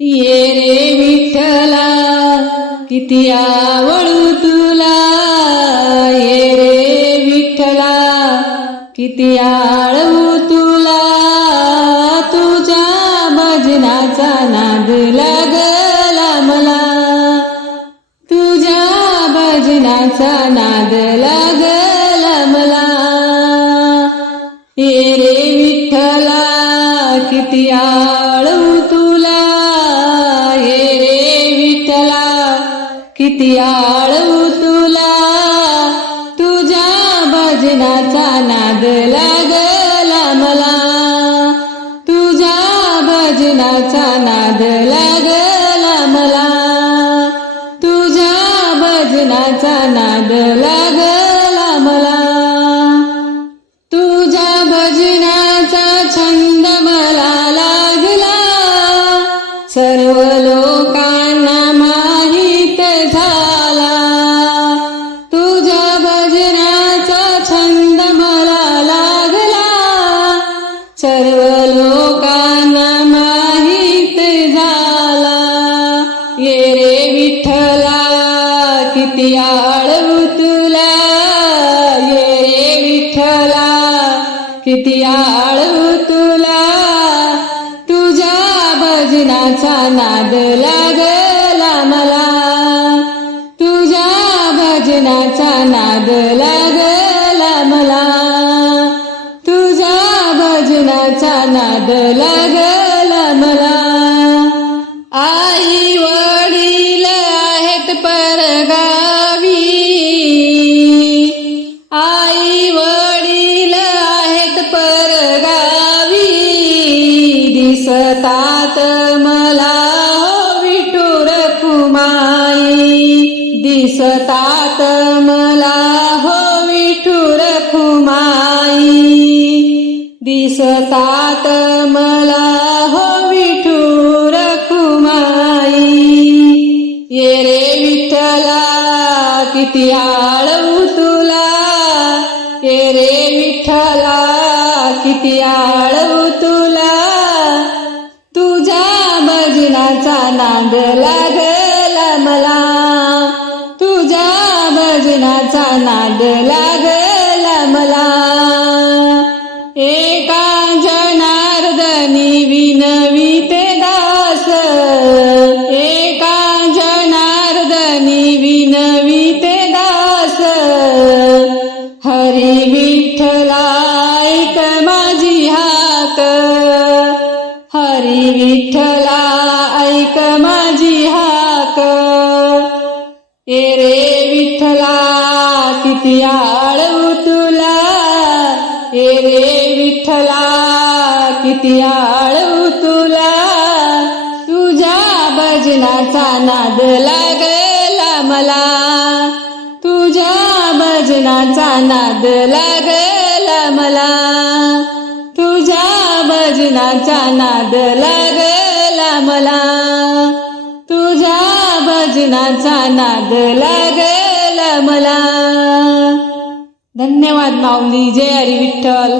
ये रे विठ्ठला किती आवडू तुला. ये रे विठ्ठला किती आळवू तुला. तुझ्या भजनाचा नाद लागला मला. तुझ्या भजनाचा नाद लागला मला. ये रे विठ्ठला किती आळू किती आळू तुला तुझ्या भजनाचा नाद लागला मला. तुझ्या भजनाचा नाद लागला मला. तुझ्या भजनाचा नाद लागला ये रे विठ्ठला किती आळवू तुला. ये रे विठ्ठला किती आळवू तुला. तुझ्या भजनाचा नाद लागला मला. तुझ्या भजनाचा नाद लागला मला. तुझ्या भजनाचा नाद लागला दिसतात मला हो विठुर कुमाई ये रे विठ्ठला किती आळवू तुला. ये रे विठ्ठला किती आळवू तुला. तुझ्या भजनाचा नाद लागला मला. तुझ्या भजनाचा नाद लागला मला. हरी विठ्ठला ऐक माझी हाक. हरी विठ्ठला ऐक माझी हाक. ए रे विठ्ठला किती आळवू तुला. ए रे विठ्ठला किती आळवू तुला. तुझ्या भजनाचा नाद लागला मला. भजनाचा नाद लागला मला. तुझ्या भजनाचा नाद लागला मला. तुझ्या भजनाचा नाद लागला मला. धन्यवाद माऊली. जय हरी विठ्ठल.